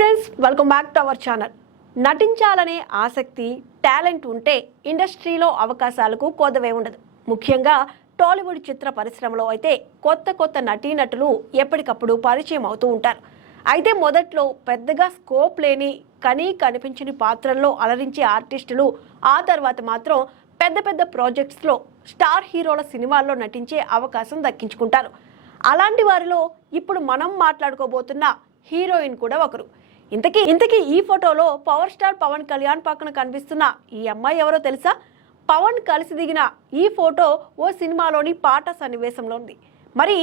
Friends, welcome back to our channel. నటించాలనే ఆసక్తి, talent ఉంటే ఇండస్ట్రీలో అవకాశాలకు కొదవే ఉండదు. ముఖ్యంగా టాలీవుడ్ చిత్ర పరిశ్రమలో అయితే కొత్త నటీనటులు ఎప్పటికప్పుడు పరిచయం అవుతూ ఉంటారు. అయితే మొదట్లో పెద్దగా స్కోప్ లేని కనిపించని పాత్రల్లో అలరించే ఆర్టిస్టులు ఆ తర్వాత మాత్రం పెద్ద ప్రాజెక్ట్స్లో స్టార్ హీరోల సినిమాల్లో నటించే అవకాశం దక్కించుకుంటారు. అలాంటి వారిలో ఇప్పుడు మనం మాట్లాడుకోబోతున్న హీరోయిన్ కూడా ఒకరు. ఇంతకీ ఈ ఫోటోలో పవర్ స్టార్ పవన్ కళ్యాణ్ పక్కన కనిపిస్తున్న ఈ అమ్మాయి ఎవరో తెలుసా? పవన్ కలిసి దిగిన ఈ ఫోటో ఓ సినిమాలోని పాట సన్నివేశంలో ఉంది. మరి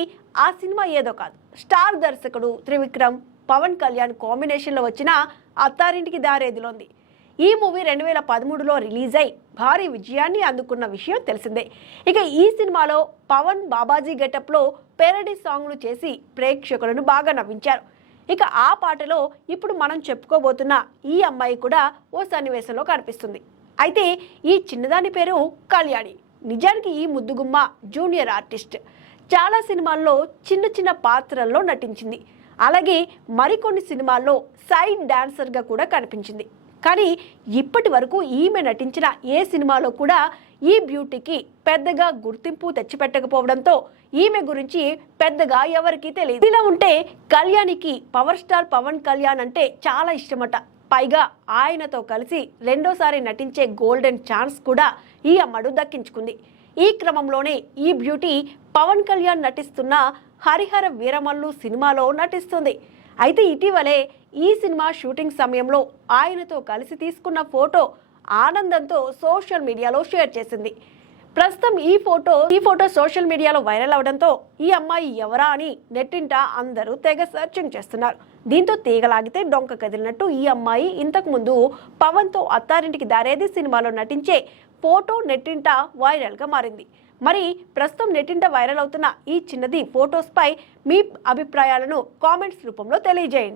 ఆ సినిమా ఏదో కాదు, స్టార్ దర్శకుడు త్రివిక్రమ్ పవన్ కళ్యాణ్ కాంబినేషన్లో వచ్చిన అత్తారింటికి దారేదిలో ఉంది. ఈ మూవీ 2013లో రిలీజ్ అయి భారీ విజయాన్ని అందుకున్న విషయం తెలిసిందే. ఇక ఈ సినిమాలో పవన్ బాబాజీ గెటప్లో పెరడీ సాంగ్లు చేసి ప్రేక్షకులను బాగా నవ్వించారు. ఇక ఆ పాటలో ఇప్పుడు మనం చెప్పుకోబోతున్న ఈ అమ్మాయి కూడా ఓ సన్నివేశంలో కనిపిస్తుంది. అయితే ఈ చిన్నదాని పేరు కళ్యాణి. నిజానికి ఈ ముద్దుగుమ్మ జూనియర్ ఆర్టిస్ట్. చాలా సినిమాల్లో చిన్న పాత్రల్లో నటించింది. అలాగే మరికొన్ని సినిమాల్లో సైడ్ డాన్సర్గా కూడా కనిపించింది. కానీ ఇప్పటి వరకు ఈమె నటించిన ఏ సినిమాలో కూడా ఈ బ్యూటీకి పెద్దగా గుర్తింపు తెచ్చిపెట్టకపోవడంతో ఈమె గురించి పెద్దగా ఎవరికీ తెలియదు. ఇలా ఉంటే కళ్యాణికి పవర్ స్టార్ పవన్ కళ్యాణ్ అంటే చాలా ఇష్టమట. పైగా ఆయనతో కలిసి రెండోసారి నటించే గోల్డెన్ ఛాన్స్ కూడా ఈ అమ్మడు దక్కించుకుంది. ఈ క్రమంలోనే ఈ బ్యూటీ పవన్ కళ్యాణ్ నటిస్తున్న హరిహర వీరమల్లు సినిమాలో నటిస్తుంది. అయితే ఇటీవలే ఈ సినిమా షూటింగ్ సమయంలో ఆయనతో కలిసి తీసుకున్న ఫోటో ఆనందంతో సోషల్ మీడియాలో షేర్ చేసింది. ప్రస్తుతం ఈ ఫోటో సోషల్ మీడియాలో వైరల్ అవడంతో ఈ అమ్మాయి ఎవరా అని నెట్టింట అందరూ తెగ సెర్చింగ్ చేస్తున్నారు. దీంతో తీగలాగితే డొంక కదిలినట్టు ఈ అమ్మాయి ఇంతకు ముందు పవన్తో అత్తారింటికి దారేది సినిమాలో నటించే ఫోటో నెట్టింట వైరల్గా మారింది. మరి ప్రస్తుతం నెట్టింట వైరల్ అవుతున్న ఈ చిన్నది ఫోటోస్ పై మీ అభిప్రాయాలను కామెంట్స్ రూపంలో తెలియజేయండి.